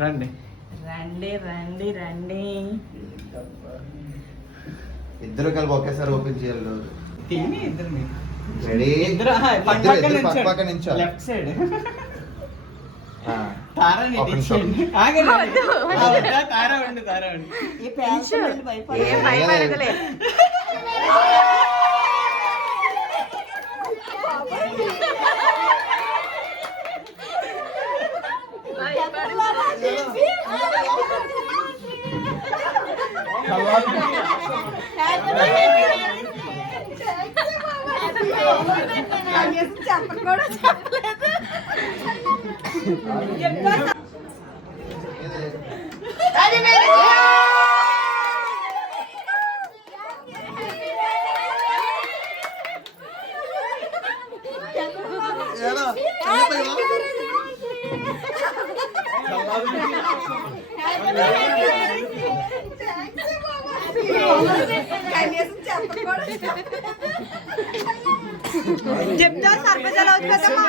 రండి రండి రండి రండి. ఇద్దరు కలిపి ఒకేసారి ఓపెన్ చేయాలి రోజు. తిని ఇద్దరు రెడీ? ఇద్దరు పక్క నుంచి లెఫ్ట్ సైడ్. తారాని తారా ఉండు తారా ఉండు. చెప్పకూడదు చెప్పలేదు. చెప్తా సర్పజల అవుతుందమ్మా.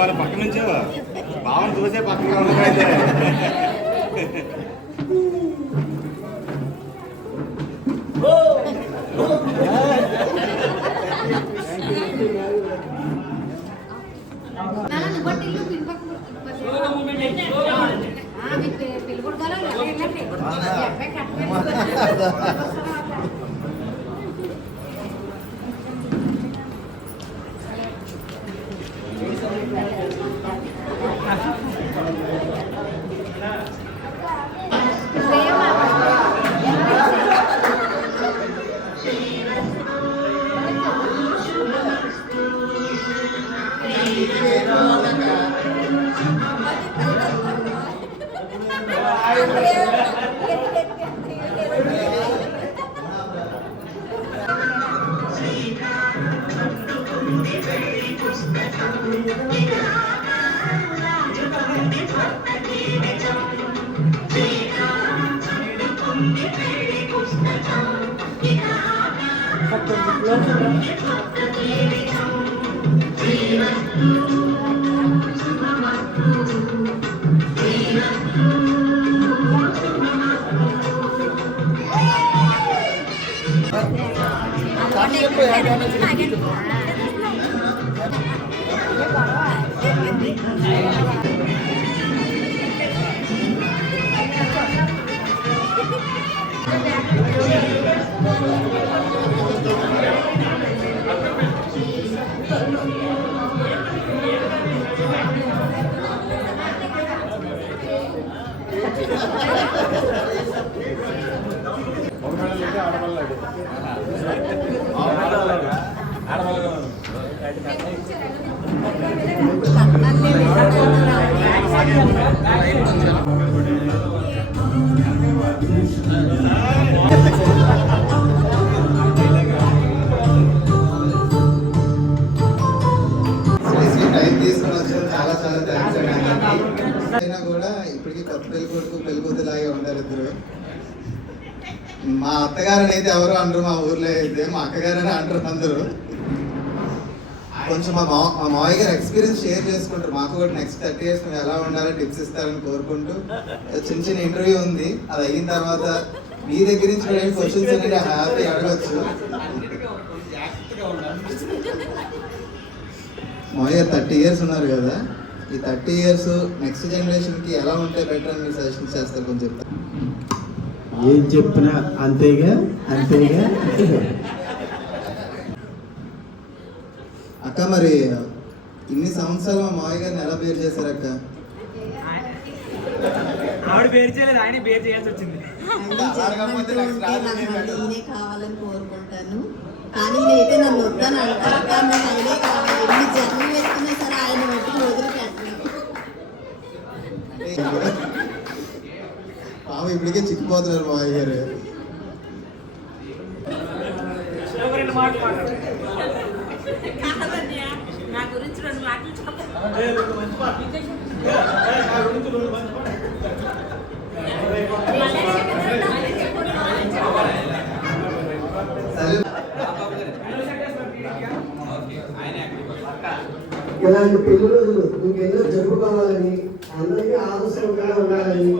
మన పక్క నుంచి బావని చూసే పక్కగా ఉన్నదైతే కూడా ఇప్పటికీ కొత్త పెళ్లి కొడుకు పెళ్లి కూతులాగే ఉంటారు ఇద్దరు. మా అత్తగారని అయితే ఎవరు అంటారు, మా ఊర్లో అయితే మా అక్కగారని అంటారు అందరూ. కొంచెం మా మావయ్య గారు ఎక్స్పీరియన్స్ షేర్ చేసుకుంటారు. మాకు కూడా నెక్స్ట్ 30 years మేము ఎలా ఉండాలో టిప్స్ ఇస్తారని కోరుకుంటూ చిన్న చిన్న ఇంటర్వ్యూ ఉంది. అది అయిన తర్వాత మీ దగ్గర నుంచి కూడా క్వశ్చన్స్ అనేది హ్యాపీ అడగచ్చు. మావయ్య 30 years ఉన్నారు కదా, ఈ 30 years నెక్స్ట్ జనరేషన్కి ఎలా ఉంటే బెటర్ అని మీరు సజెషన్ చేస్తారు, కొంచెం చెప్తారు. ఏం చెప్పినా అంతేగా అంతేగా. అక్క మరి ఇన్ని సంవత్సరాలు మా మావయ్య గారిని ఎలా పేరు చేశారు అక్క? ఆవిడ పేరు చేయలేదు, ఆయన పేరు చేయాల్సి వచ్చింది. నేనే కావాలని కోరుకుంటాను, కానీ నేనైతే నన్ను వద్దని అంటాక నాకు ఆయనే కావాలి. ఎన్ని జన్మలు వేసుకున్నా సరే ఆయన బట్టి వదిలిపెట్టను. పాప ఇప్పటికే చిక్కిపోతున్నారు మావయ్య గారు. నా గురించి 2 మాటలు చెప్పు. ఇలాంటి పెళ్లి రోజులు ఇంకెన్నో జరుపుకోవాలని, అందరికీ ఆదర్శంగా ఉండాలని,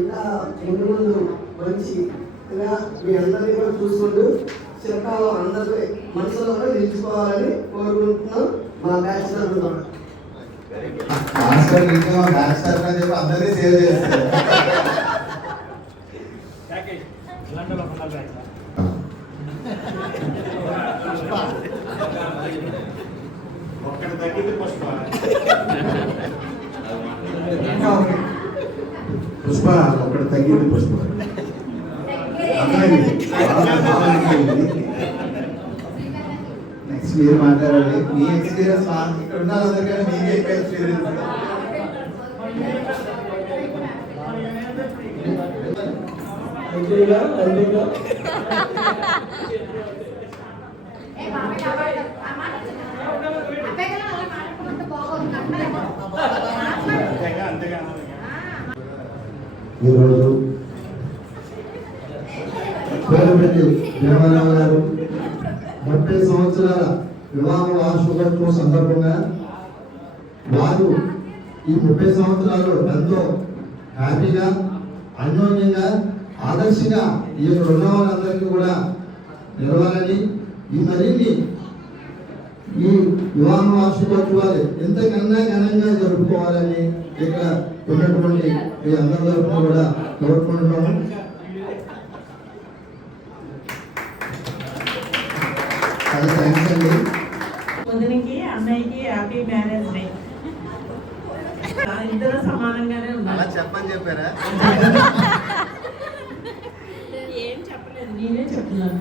ఇంకా ముందు ముందు మంచి ఇలా మీ అందరినీ కూడా చూసుకుంటూ చిరకాలం అందరి మనసులో నిలిచిపోవాలని కోరుకుంటున్నాం. మా బ్యాచ్ అందరినీ సేవ్ చేస్తారు. ఒక్కటి తగ్గింది పుష్ప. పుష్ప ఒకటి తగ్గింది. పుష్ప నెక్స్ట్ మీరు మాట్లాడాలి. మీ ఎక్స్పీరియన్స్ ఇక్కడ ఉన్న అందరికీ మీకే ఎక్కువ ఎక్స్పీరియన్స్. ఈరోజు పేరుపెట్టి దేవాలయం గారు 30 సంవత్సరాల వివాహ వార్షికోత్సవం సందర్భంగా వారు ఈ 30 సంవత్సరాలు ఎంతో హ్యాపీగా, అన్యోన్యంగా, ఆదర్శంగా ఈ ఉన్న వాళ్ళందరికీ కూడా నిలవాలని, ఈ మరిన్ని ఈ వివాహ వార్షికోత్సవాలు ఎంతకన్నా ఘనంగా జరుపుకోవాలని ఇక్కడ ఉన్నటువంటి మీ అందరి తరఫున కూడా కోరుకుంటున్నాము. అది థ్యాంక్స్ అండి. వదినకి అన్నయ్యకి హ్యాపీ మ్యారేజ్ డే. ఇద్దరు సమానంగానే అలా ఉన్నారు. చెప్పని చెప్పారా? ఏం చెప్పలేదు, నేనే చెప్తున్నాను.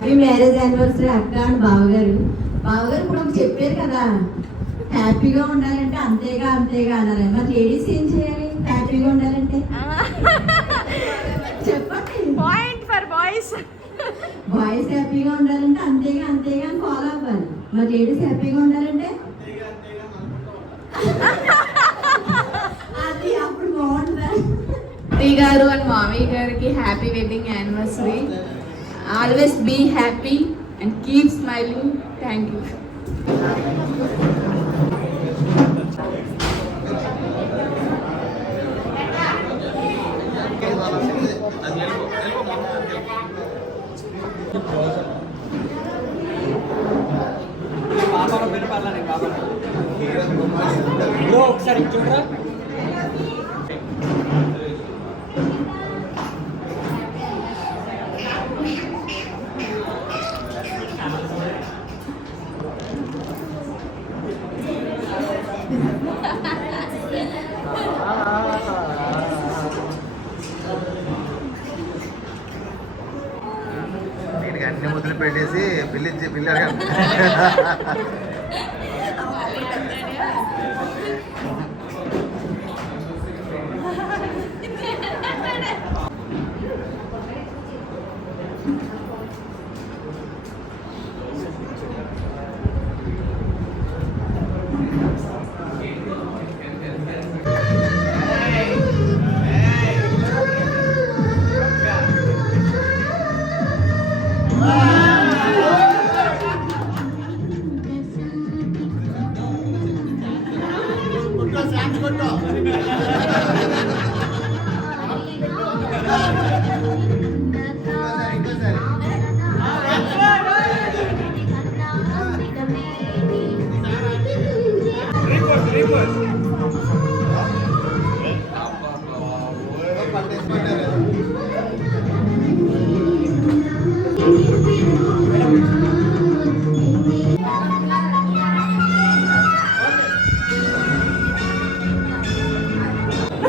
హ్యాపీ మ్యారేజ్ యానివర్సరీ అక్క అండ్ బావగారు. బావగారు కూడా చెప్పారు కదా, హ్యాపీగా ఉండాలంటే అంతేగా అంతేగా అన్నారు. మరి లేడీస్ ఏం చేయాలి హ్యాపీగా ఉండాలంటే? చెప్పండి. Point for boys. బాయ్స్ హ్యాపీగా ఉండాలంటే అంతేగా అంతేగా అని ఫాలో అవ్వాలి. మరి లేడీస్ హ్యాపీగా ఉండాలంటే అది అప్పుడు బాగుంటుందా? అత్తయ్య గారు అండ్ మామయ్య గారికి happy wedding anniversary. Always be happy and keep smiling. Thank you. ఒకసారి చూడరా. వీటికి అన్ని ముద్దులు పెట్టేసి బిల్లు అడగండి.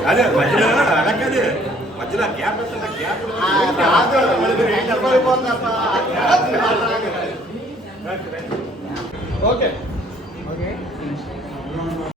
అదే మధ్యలో అడగదు మధ్యలో గ్యాప్ గ్యాప్ ఓకే ఓకే